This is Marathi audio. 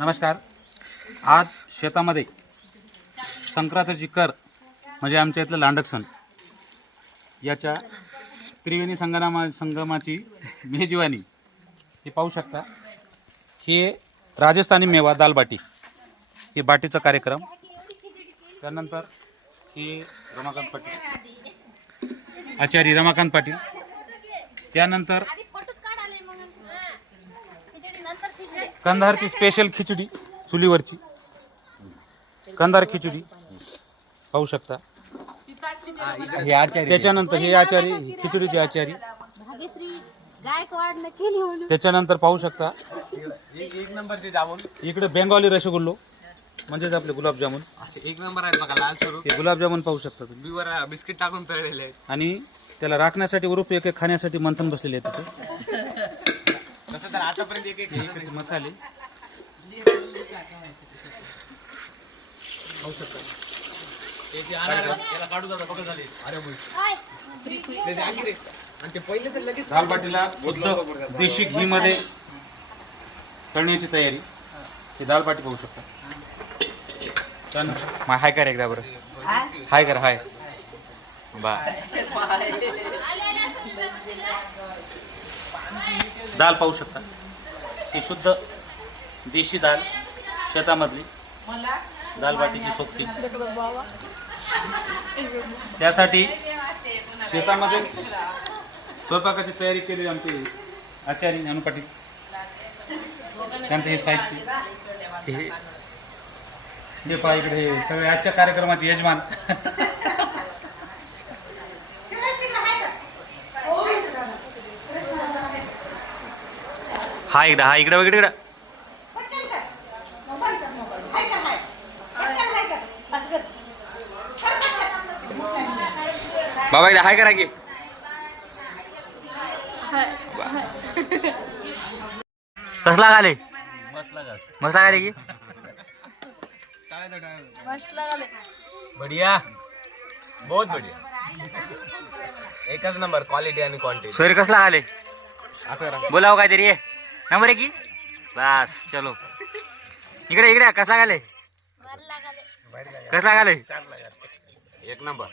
नमस्कार. आज शेतामध्ये संक्रांतीची कर म्हणजे आमच्या इथलं लांडक सण याच्या त्रिवेणी संगमाची मेजवानी हे पाहू शकता. हे राजस्थानी मेवा दाल बाटी हे बाटीचा कार्यक्रम. त्यानंतर हे रमाकांत पाटील आचार्य रमाकांत पाटील. त्यानंतर कंधारची स्पेशल खिचडी चुलीवरची कंधार खिचडी पाहू शकता. हे आचार्य त्याच्यानंतर हे आचारी खिचडीचे आचारी. त्याच्यानंतर पाहू शकता एक नंबरचे जामून इकडे बेंगॉली रसगुल्लो म्हणजेच आपले गुलाबजामुन. असे एक नंबर आहेत बघा. लाल स्वरूप हे गुलाबजामुन पाहू शकता तुम्ही. बीवर बिस्किट टाकून तळलेले आहेत. आणि त्याला राखण्यासाठी उरूप एक खाण्यासाठी मंथन बसलेले आहेत तिथे. तसं तर आतापर्यंत एक एक इकडचे मसाले पाहू शकता. त्याला काढू दादा बघा झाले. अरे बोल आणि ते पहिले तर लगेच दाल बाटीला शुद्ध देशी घी मध्ये तळण्याची तयारी. ही दाल बाटी पाहू शकता. त्यानंतर हाय कर एकदा बरं. हाय कर हाय बस. दाल पाहू शकता. ही शुद्ध देशी दाल शेतामधली दाल बाटीची सोबती. त्यासाठी शेतामध्ये स्वयंपाकाची तयारी केली आमचे आचार्य ज्ञानू पाटील. त्यांचं हे साहित्य हे पहा इकडे हे सगळे आजच्या कार्यक्रमाचे यजमान. हा एकदा हा इकडे वगैरे इकडे बाबा एकदा हाय करा की. कसला घाले मस्त घाले की बढिया बहुत बढिया. एकच नंबर क्वालिटी आणि क्वांटिटी. सोयरी कसला घाले असं करा. बोलाव काहीतरी ये नंबर आहे की बस चलो. इकडे इकडे कसला घाले कसला घाले एक नंबर.